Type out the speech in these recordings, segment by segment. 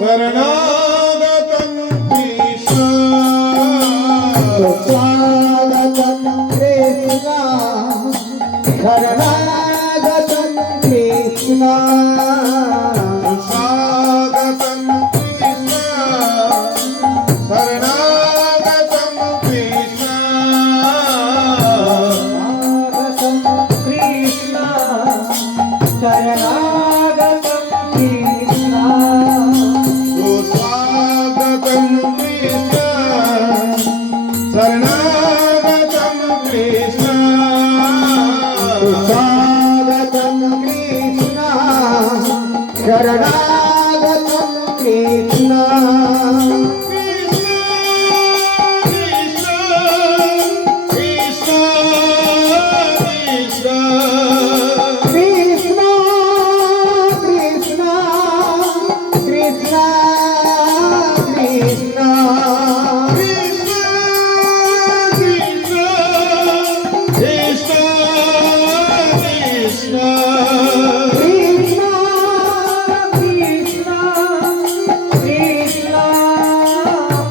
शरणागतं कृष्ण स्वागतं कृष्ण शरणागतं कृष्ण स्वागतं कृष्ण शरणागतं कृष्ण स्वागतं कृष्ण शरणागतं कृष्ण स्वागतं कृष्ण शरणागतं कृष्ण स्वागतं कृष्ण शरणागतं कृष्ण कृष्ण कृष्ण कृष्ण कृष्ण कृष्ण कृष्ण कृष्ण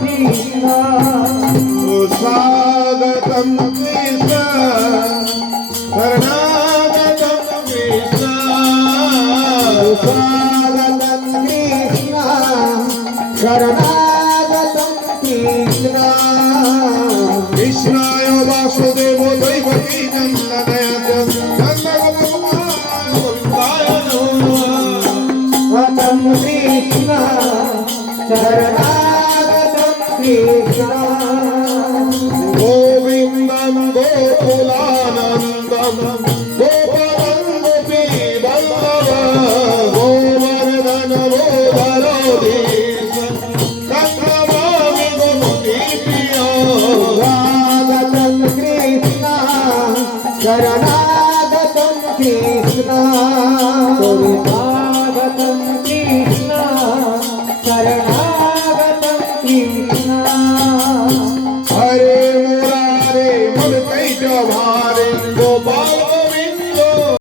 कृष्ण स्वागतं कृष्ण शरणागतं कृष्ण स्वागतं कृष्ण शरणागतं कृष्ण कृष्णाय वासुदेव दैवकी नन्दनाय नन्दगोपाय स्वागतं कृष्ण शरणागतं कृष्ण गोविन्दं गोकुलानन्दं गोपालं गोपीवल्लभ गोवर्धन गोधरोधीश कङ्कमामि गोपीप्रियो स्वागतं कृष्ण शरणागतं कृष्ण स्वागतं कृष्ण शरणागतं कृष्ण